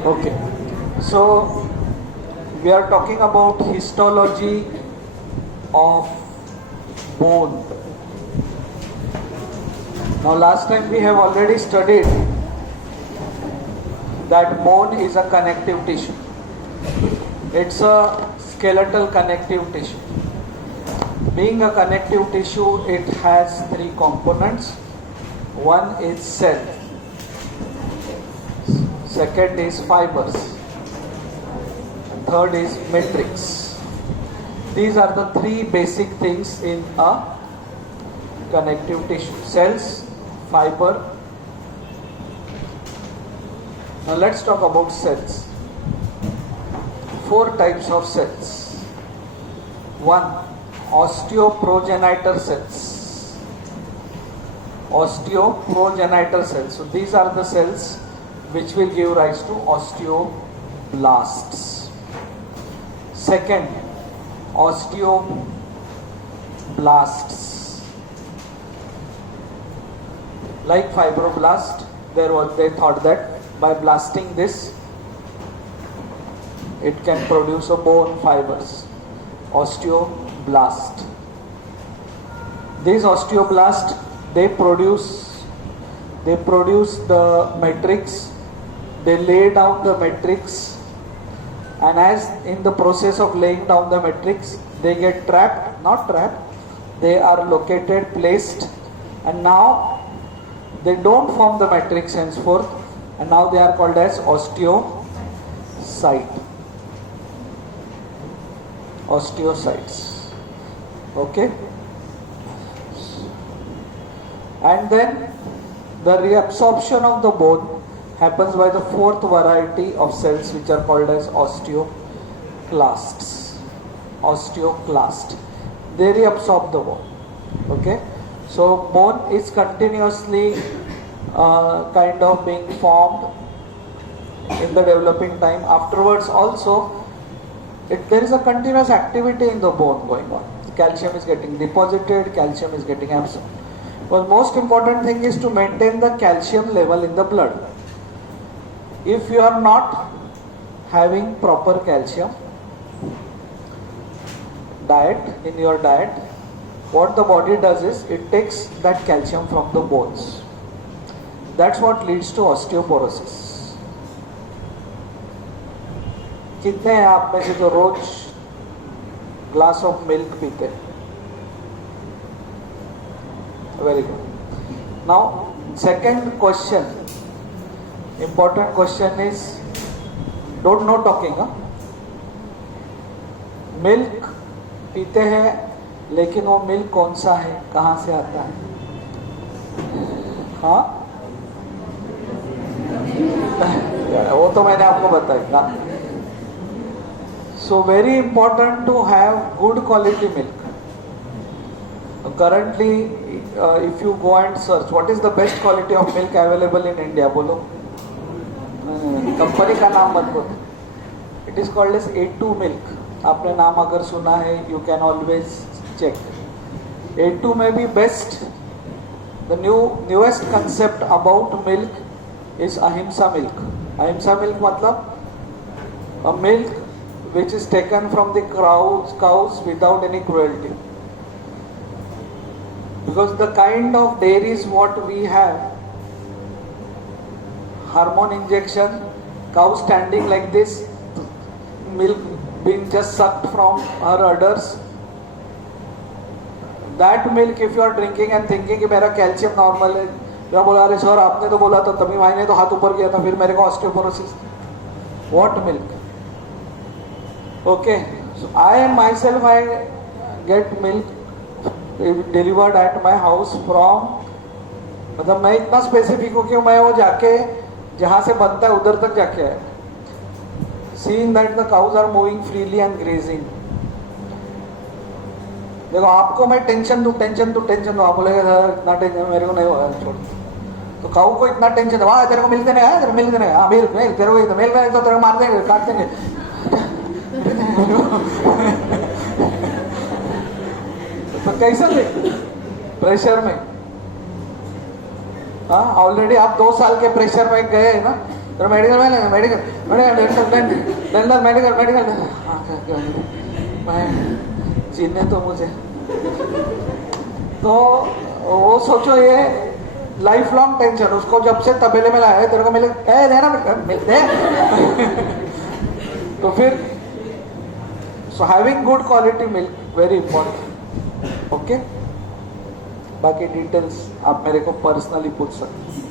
Okay, so we are talking about histology of bone. Now, last time we have already studied that bone is a connective tissue. It's a skeletal connective tissue. Being a connective tissue, it has three components. One is cell, second is fibers, third is matrix. These are the three basic things in a connective tissue: cells, fiber. Now let's talk about cells. Four types of cells. One, osteoprogenitor cells. Osteoprogenitor cells. So these are the cells which will give rise to osteoblasts. Second, osteoblasts. Like fibroblast, they thought that by blasting this, it can produce a bone fibers. Osteoblast. These osteoblasts, they produce the matrix. They lay down the matrix, and as in the process of laying down the matrix, they get not trapped, they are located, placed, and now they don't form the matrix henceforth, and now they are called as osteocytes. Okay, and then the reabsorption of the bone happens by the fourth variety of cells, which are called as osteoclasts. They reabsorb the bone. Okay, so bone is continuously kind of being formed in the developing time. Afterwards also, there is a continuous activity in the bone going on. Calcium is getting deposited, calcium is getting absorbed. But most important thing is to maintain the calcium level in the blood. If you are not having proper calcium in your diet, what the body does is it takes that calcium from the bones. That's what leads to osteoporosis. कितने हैं आप में से जो रोज glass of milk पीते हैं? Very good. Now, second question, important question is, don't know talking, huh? Milk पीते हैं, लेकिन वो मिल्क कौन सा है, कहाँ से आता है? हाँ, वो तो मैंने आपको बताया. So very important to have good quality milk. Currently, if you go and search what is the best quality of milk available in India, बोलो, कंपनी का नाम मत बोलो. It is called as A2 milk. आपने नाम अगर सुना है, you can always check. A2 may be best. The newest concept about milk is ahimsa milk. Ahimsa milk मतलब a milk which is taken from the cows without any cruelty. Because the kind of dairies what we have, hormone injection, cow standing like this, milk being just sucked from her udders, that milk if you are drinking and thinking कि मेरा calcium normal है, मैं बोला अरे sir आपने तो बोला था, तभी भाई ने तो हाथ ऊपर किया था, फिर मेरे को osteoporosis. What milk? Okay, so I myself, I get milk delivered at my house from, मतलब मैं इतना स्पेसिफिक हूँ कि मैं वो जाके जहाँ से बनता है उधर तक जाके आया. Seeing that the cows are moving freely and grazing. देखो आपको मैं टेंशन दूँ, आप बोलेगा सर इतना टेंशन मेरे को नहीं होगा, छोड़. तो काऊ को इतना टेंशन, वाह तेरे को मिल देने आया, तेरे को मिल देने, हाँ मिल्क तेरे को मिल देने, तो तेरे को मार देंगे, काट देंगे. तो कैसा ले प्रेशर में, हाँ ऑलरेडी आप 2 साल के प्रेशर में गए हैं ना, तो मेडिकल में मेडिकल मेडिकल मेडिकल मेडिकल चीने तो मुझे तो वो सोचो ये लाइफ लॉन्ग टेंशन उसको जब से तबेले में लाया तेरे को मिले देना मिलते तो फिर so having good quality milk very important okay बाकी डिटेल्स आप मेरे को पर्सनली पूछ सकते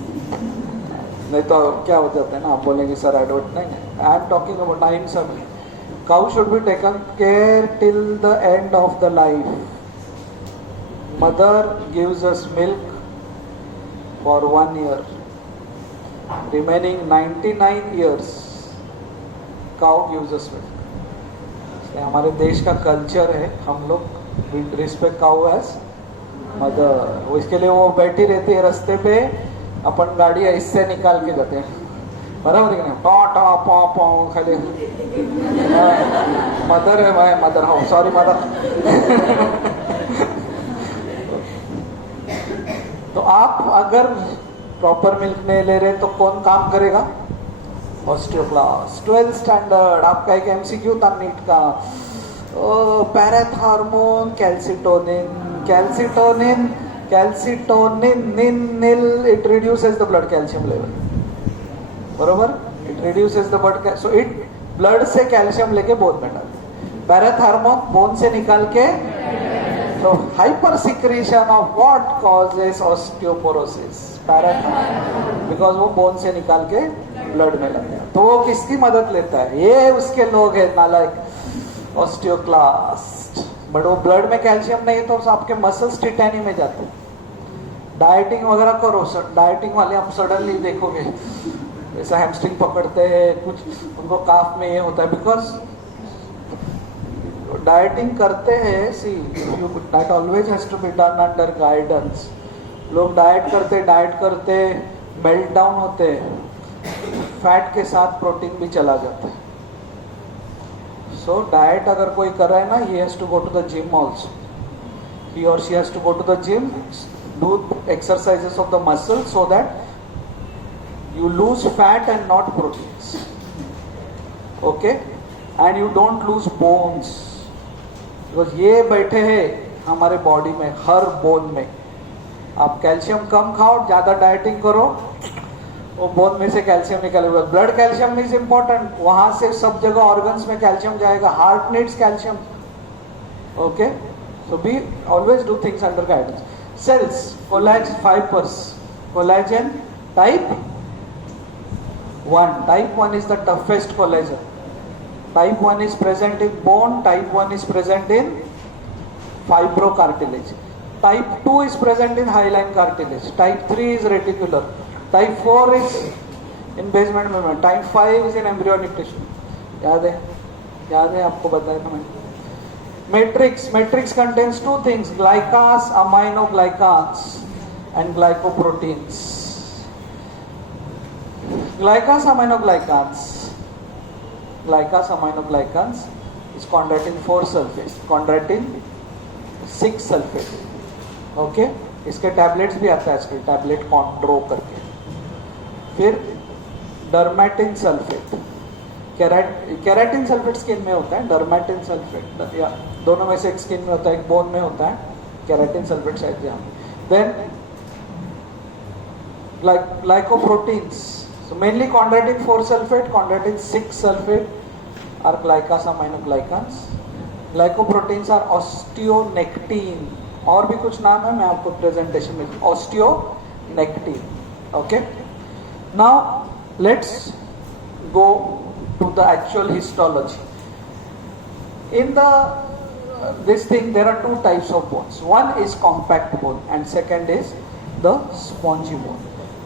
नहीं तो क्या हो जाता है ना आप बोलेंगे सर एडवर्ट नहीं I am talking about time सब cow should be taken care till the end of the life mother gives us milk for 1 year remaining 99 years cow gives us milk हमारे देश का कल्चर है हम लोग रिस्पेक्ट काउ एज मदर इसके लिए वो बैठी रहती है रास्ते पे अपन गाड़ी इससे निकाल के जाते हैं बराबर है टॉ टॉ पॉ पॉ खाली मदर है भाई मदर हो सॉरी मदर तो आप अगर प्रॉपर मिल्क नहीं ले रहे तो कौन काम करेगा ऑस्टियोक्लास्ट 12th स्टैंडर्ड आपका एक एमसीक्यू था नीट का parathormone calcitonin nil it reduces the blood calcium level बरोबर it reduces the blood so it blood से कैल्शियम लेके बोन में डालते पैराथॉर्मोन बोन से निकाल के तो hyper secretion of what causes osteoporosis parathormone because वो बोन से निकाल के ब्लड में डालते तो वो किसकी मदद लेता है ये उसके लोग हैं नालायक ऑस्टियोक्लास्ट बट वो ब्लड में कैल्शियम नहीं है तो आपके मसल्स टिटैनियम में जाते हैं डाइटिंग वगैरह करो डाइटिंग वाले आप सडनली देखोगे ऐसा हैमस्ट्रिंग पकड़ते हैं कुछ उनको काफ में ये होता है बिकॉज डाइटिंग करते हैं see that always has to be done under guidance लोग डाइट करते मेल्ट डाउन होते फैट के साथ प्रोटीन भी चला जाता है सो डाइट अगर कोई कर रहा है ना he has to go to the gym also he और she has to go to the gym do exercises of the muscle so that you lose fat and not proteins okay and you don't lose bones because ये बैठे हैं हमारे body में हर bone में आप calcium कम खाओ ज्यादा डाइटिंग करो वो बोन में से कैल्शियम निकलेगा ब्लड कैल्शियम इज इंपॉर्टेंट वहां से सब जगह ऑर्गन्स में कैल्शियम जाएगा heart needs calcium okay so be always do things under guidance cells collagen fibers collagen type 1 is the toughest collagen type 1 is present in bone type 1 is present in fibrocartilage type 2 is present in hyaline cartilage type 3 is reticular type 4 is in basement membrane type 5 is in embryonic tissue याद है आपको बताया था मैंने Matrix contains two things, glycans, aminoglycans, and glycoproteins. Glycans, aminoglycans is chondroitin 4 sulfate, chondroitin 6 sulfate. Okay? इसके tablets भी आता है आजकल टैबलेट कॉन्ड्रो करके फिर डर्मेटिन सल्फेट कैराटिन सल्फेट स्किन में होता है डर्मेटिन सल्फेट या दोनों में से एक स्किन में होता है एक बोन में होता है कैराटिन सल्फेट शायद जहाँ then glycoproteins so mainly chondroitin 4 sulfate chondroitin 6 sulfate are glycosaminoglycans glycoproteins are osteonectin और भी कुछ नाम है मैं आपको प्रेजेंटेशन में osteonectin okay now let's go to the actual histology in the this thing there are two types of bones one is compact bone and second is the spongy bone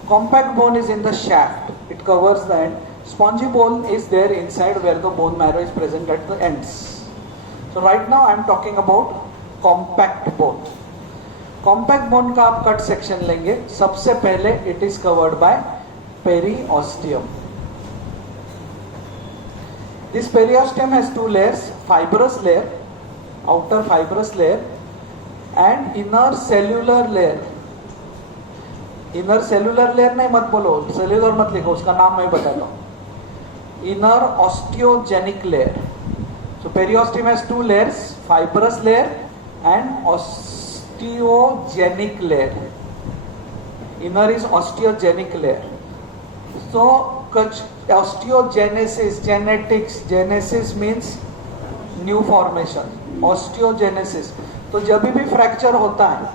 compact bone is in the shaft it covers the end spongy bone is there inside where the bone marrow is present at the ends so right now I am talking about compact bone का आप cut section लेंगे सबसे पहले it is covered by periosteum this periosteum has two layers fibrous layer outer fibrous layer and inner cellular layer inner cellular layer नहीं मत बोलो, cellular मत लिखो, उसका नाम मैं बताता हूँ. Inner osteogenic layer. So periosteum has two layers, fibrous layer and osteogenic layer. Inner is osteogenic layer. So osteogenesis, genetics, genesis means new formation. Osteogenesis. तो जब भी फ्रैक्चर होता है,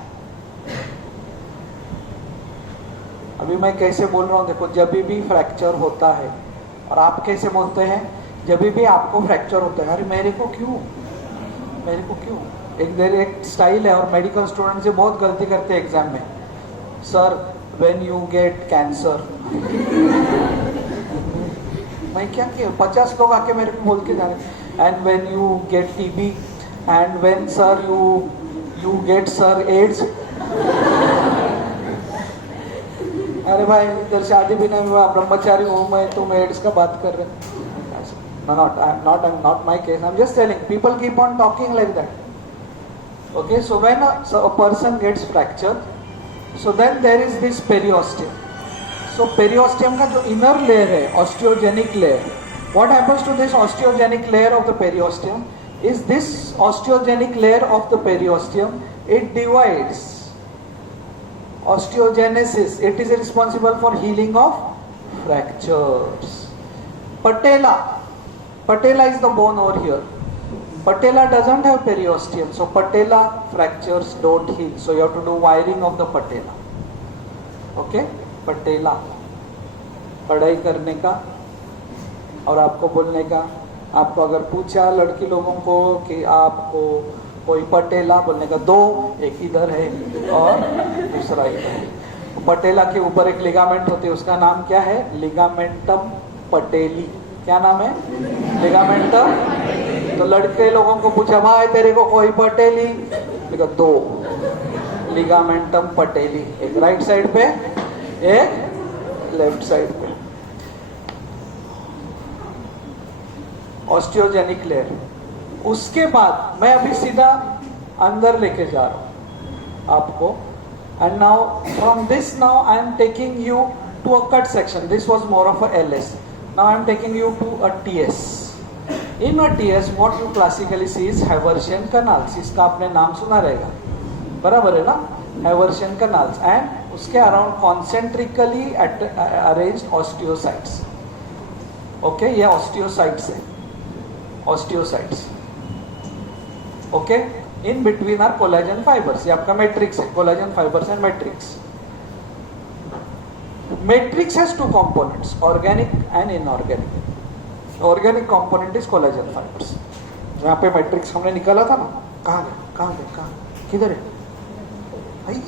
अभी मैं कैसे बोल रहा हूँ देखो, जब भी फ्रैक्चर होता है, और आप कैसे बोलते हैं जब भी आपको फ्रैक्चर होता है, अरे मेरे को क्यों, एक स्टाइल है, और मेडिकल स्टूडेंट से बहुत गलती करते हैं एग्जाम में. Sir when you gate cancer, मैं क्या किया, 50 लोग आके मेरे को बोल के जा रहे, and when you get TB, and when sir you get sir AIDS. अरे भाई इधर शादी भी नहीं हुआ, ब्रह्मचारी हूँ मैं, तुम एड्स का बात कर रहे हैं. No, not my case. I'm just telling. People keep on talking like that. Okay, so when a person gets fractured, so then there is this periosteum. So periosteum का जो inner layer है, osteogenic layer. What happens to this osteogenic layer of the periosteum? Is this osteogenic layer of the periosteum? It divides. Osteogenesis. It is responsible for healing of fractures. Patella is the bone over here. Patella doesn't have periosteum, so patella fractures don't heal. So you have to do wiring of the patella. Okay? Patella. पढ़ाई करने का और आपको बोलने का. आपको अगर पूछा लड़की लोगों को कि आपको कोई पटेला, बोलने का दो, एक इधर है और दूसरा इधर है. पटेला के ऊपर एक लिगामेंट होती है, उसका नाम क्या है? लिगामेंटम पटेली. क्या नाम है? लिगामेंटम. तो लड़के लोगों को पूछा भाई तेरे को कोई पटेली, देखो दो, लिगामेंटम पटेली, एक राइट साइड पे एक लेफ्ट साइड पे. Osteogenic layer. उसके बाद मैं अभी सीधा अंदर लेके जा रहा हूं आपको. And now from this now I am taking you to a cut section. This was more of a LS. Now I am taking you to a TS. In a TS, what you classically see is Haversian canals. इसका आपने नाम सुना रहेगा, बराबर है ना? Haversian canals and उसके around concentrically arranged osteocytes. Okay, ये osteocytes है, osteocytes. Okay, in between are collagen fibers. ये आपका matrix है, collagen fibers and matrix. Matrix has two components, organic and inorganic. Organic component is collagen fibers. जहाँ पे matrix हमने निकाला था ना, कहाँ गए, किधर है?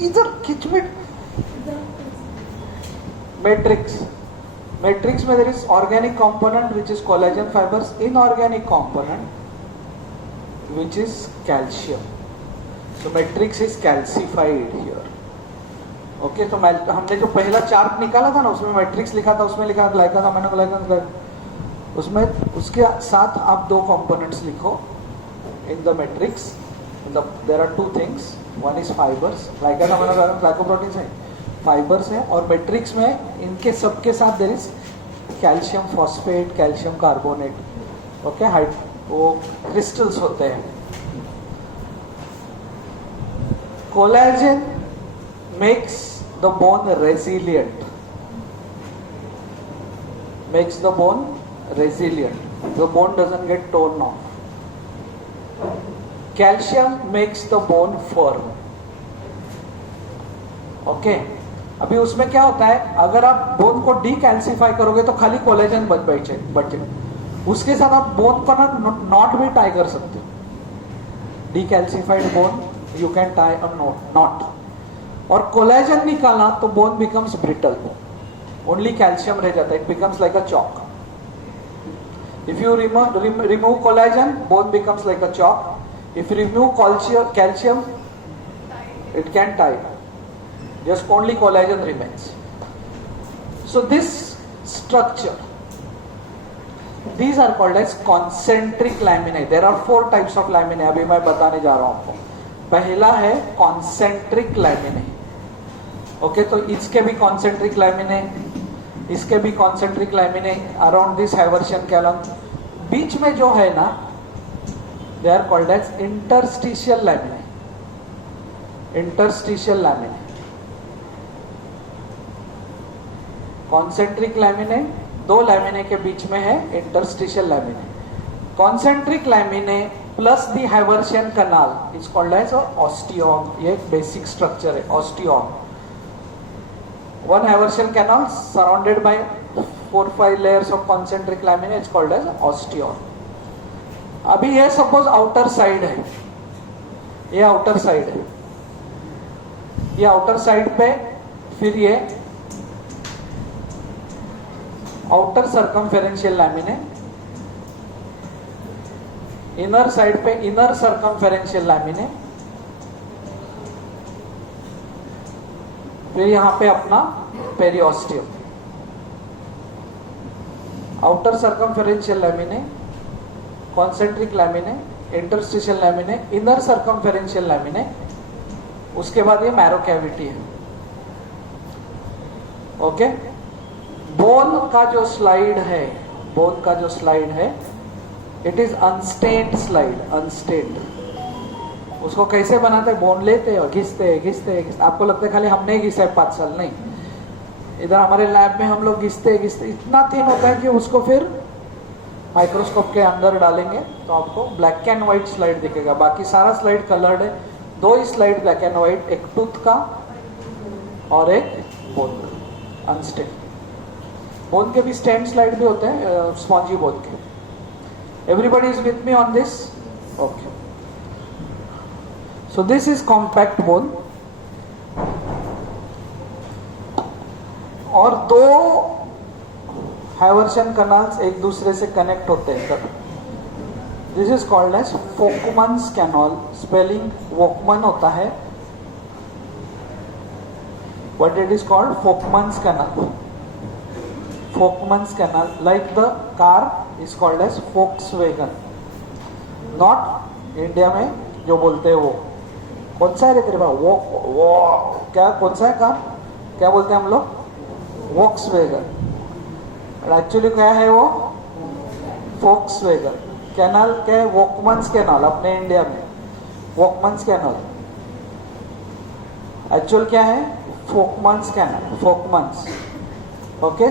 इधर खींच में. Matrix में there is organic component which is collagen fibers, inorganic component which is calcium. So matrix is calcified here. Okay, तो हमने जो पहला चार्ट निकाला था ना, उसमें मैट्रिक्स लिखा था, उसमें लिखा ग्लाइकन अमीनोग्लाइकन. उसमें उसके साथ आप दो कंपोनेंट्स लिखो in the matrix. There are two things, one is fibres, glycan aminoglycan glycoproteins है, फाइबर्स है, और मैट्रिक्स में इनके सबके साथ there is calcium phosphate, calcium carbonate. Okay, वो क्रिस्टल्स होते हैं. Collagen makes the bone resilient. Makes the bone resilient. The bone doesn't get torn off. Calcium makes the bone firm. Okay. अभी उसमें क्या होता है, अगर आप बोन को डीकैल्सिफाई करोगे तो खाली कोलेजन बचे. उसके साथ आप बोन को ना नॉट भी टाई कर सकते हो. Decalcified bone you can tie a knot. और कोलेजन निकाला तो bone becomes brittle. Only calcium रह जाता है, it becomes like a chalk. If you remove collagen, bone becomes like a chalk. If you remove calcium, it can tie. Just only collagen remains. So this structure, these are called as concentric laminae. There are 4 types of laminae. अभी मैं बताने जा रहा हूं आपको. पहला है concentric laminae. Okay, तो इसके भी कॉन्सेंट्रिक लैमिने, इसके भी concentric lamellae around this Haversian canal. बीच में जो है ना, they are called as interstitial lamellae. Interstitial lamellae, concentric lamellae दो लैमिने के बीच में है, interstitial lamellae. Concentric lamellae plus the Haversian canal is called as osteon. ये एक बेसिक स्ट्रक्चर है, osteon. One Haversian canal surrounded by 4-5 layers of concentric lamellae is called as osteon. अभी ये सपोज आउटर साइड है, ये outer side है, ये outer side पे, फिर ये outer circumferential lamellae, inner side पे इनर सर्कमफेरेंशियल लैमिने, फिर यहां पे अपना periosteum. Outer circumferential lamellae, concentric lamellae, interstitial lamellae, inner circumferential lamellae, उसके बाद ये मैरो कैविटी है। ओके, बोन का जो स्लाइड है, बोन का जो स्लाइड है, it is unstained slide, unstained. उसको कैसे बनाते हैं? बोन लेते हैं, घिसते घिसते घिसते। आपको लगता है खाली हमने ही घिसा है 5 साल, नहीं। इधर हमारे लैब में हम लोग घिसते घिसते इतना थिन होता है कि उसको फिर माइक्रोस्कोप के अंदर डालेंगे तो आपको ब्लैक एंड व्हाइट स्लाइड दिखेगा। बाकी सारा स्लाइड कलर्ड है। 2 ही स्लाइड ब्लैक एंड व्हाइट, एक टूथ का और एक बोन का, अनस्टेन्ड। बोन के भी स्टैंड स्लाइड भी होते हैं, स्पॉन्जी बोन के। Everybody is with me on this? Okay, so this is compact bone. और 2 हाइवर्शियन कैनाल्स एक दूसरे से कनेक्ट होते हैं तब। This is called as Volkmann's canal. Spelling Volkmann होता है, but it is called Volkmann's canal. Folkman's canal, like the car is called as Volkswagen. Not India में जो बोलते हैं वो कौन सा है रे तेरे पास? वो क्या, कौन सा है कार? क्या बोलते हैं हम लोग? Volkswagen। एक्चुअली क्या है वो? Volkswagen। कैनाल क्या है? वॉकमन्स कैनाल। अपने इंडिया में वॉकमन्स कैनाल, एक्चुअल क्या है? फोकमन्स कैनाल, फोकमन्स। ओके,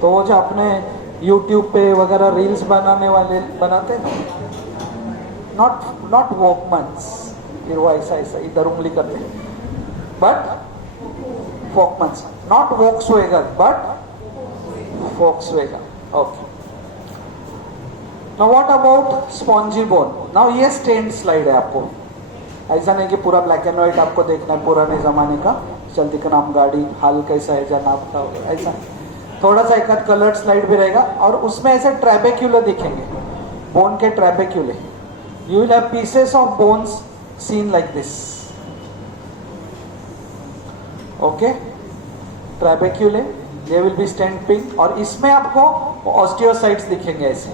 तो वो जो अपने YouTube पे वगैरह रील्स बनाने वाले बनाते हैं ना, नॉट वॉकमन्स, फिर वो ऐसा ऐसा इधर उंगली करते हैं, but Volkmann's, not Volkswagen but Volkswagen. Okay, now what about spongy bone? Now ये स्टेन्ड स्लाइड है। आपको ऐसा नहीं कि पूरा ब्लैक एंड व्हाइट आपको देखना है, पुराने जमाने का चलती का नाम गाड़ी, हाल कैसा है जनाब का, ऐसा थोड़ा सा एक कलर्ड स्लाइड भी रहेगा। और उसमें ऐसे ट्रैबेक्यूले दिखेंगे, बोन के trabeculae. You will have pieces of bones seen like this. Okay, trabeculae, they will be stained pink. और इसमें आपको ऑस्टियोसाइट्स दिखेंगे ऐसे।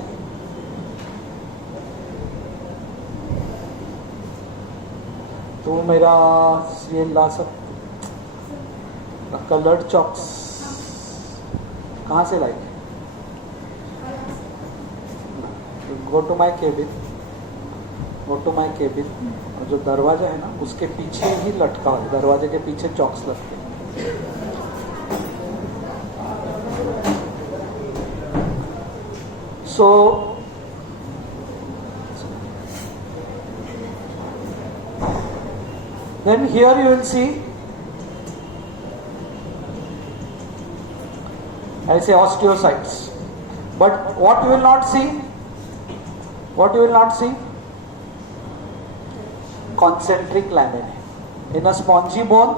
तो मेरा ये ला सकते कलर्ड चॉक्स कहाँ से लाए? Go to my cabin, go to my cabin. और जो दरवाजा है ना उसके पीछे ही लटका है, दरवाजे के पीछे चॉक्स लगते हैं। सो then here you will see ऐसे osteocytes, but what you will not see, what you will not see, concentric laminae in a spongy bone।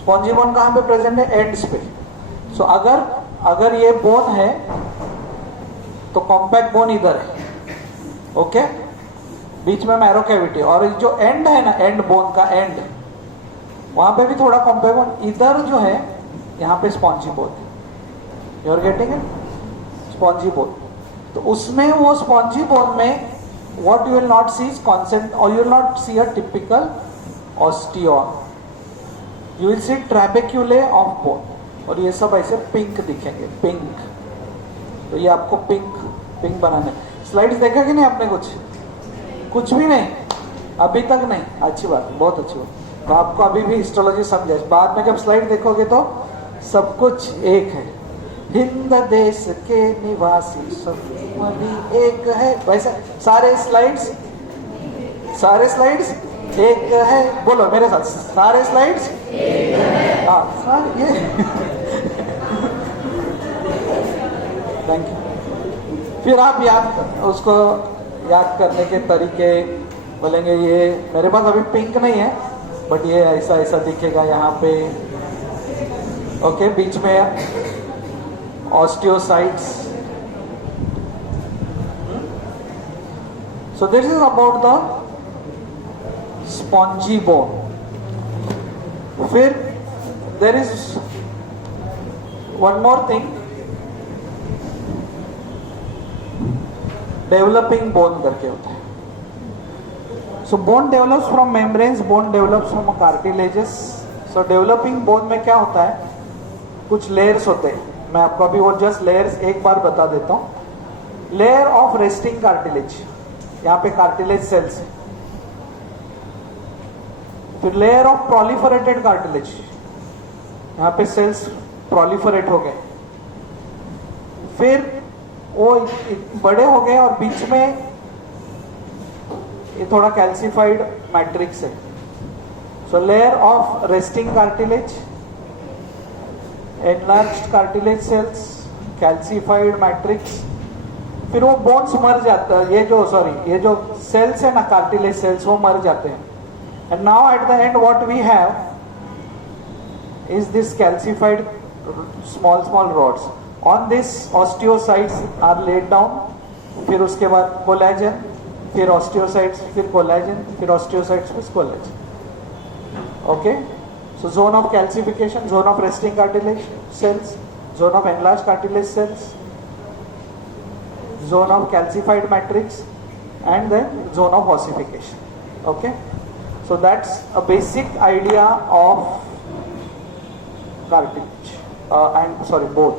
spongy bone कहाँ पे प्रेजेंट है? एंड्स पे। सो अगर ये बोन है तो कॉम्पैक्ट बोन इधर है। ओके, बीच में मैरो कैविटी, और जो एंड है ना, एंड बोन का एंड, वहां पे भी थोड़ा कॉम्पैक्ट बोन। इधर जो है यहाँ पे spongy bone. You are getting it? Spongy bone. तो उसमें वो स्पॉन्जी बोन में what you will not see is constant, or you will not see a typical osteon. You will see trabeculae of bone. और ये सब ऐसे pink दिखेंगे, pink. तो ये आपको पिंक बनाना है. स्लाइड्स देखा कि नहीं आपने? कुछ भी नहीं अभी तक नहीं. अच्छी बात, बहुत अच्छी बात. तो आपको अभी भी हिस्टोलॉजी समझे. बाद में जब स्लाइड देखोगे तो सब कुछ एक है. हिंद देश के निवासी सब एक है. वैसे सारे स्लाइड्स एक है. बोलो मेरे साथ, सारे स्लाइड्स एक है. हाँ ये थैंक यू. फिर आप उसको याद करने के तरीके बोलेंगे. ये मेरे पास अभी पिंक नहीं है, बट ये ऐसा दिखेगा यहाँ पे. ओके, बीच में osteocytes. So this is about the spongy bone. फिर there is one more thing, developing bone करके होता है. So bone develops from membranes, bone develops from cartilages. So developing bone में क्या होता है? कुछ layers होते हैं. मैं आपको अभी वो जस्ट लेयर्स एक बार बता देता हूं. लेयर ऑफ रेस्टिंग कार्टिलेज, यहाँ पे कार्टिलेज सेल्स है. फिर लेयर ऑफ प्रोलिफरेटेड कार्टिलेज, यहाँ पे सेल्स प्रोलिफरेट हो गए. फिर वो बड़े हो गए और बीच में ये थोड़ा कैल्सिफाइड मैट्रिक्स है. So layer of resting cartilage, enlarged cartilage cells, calcified matrix. फिर वो बोन्स मर जाता है. ये जो सेल्स है ना, कार्टिलेज सेल्स, वो मर जाते हैं. And now at the end what we have is this calcified small rods. On this osteocytes are laid down. फिर उसके बाद कोलेजन, फिर ऑस्टियोसाइट्स, फिर कोलेजन, फिर ऑस्टियोसाइट्स, फिर collagen. Okay. So zone of calcification, zone of resting cartilage cells, zone of enlarged cartilage cells, zone of calcified matrix, and then zone of ossification. Okay, so that's a basic idea of cartilage and bone.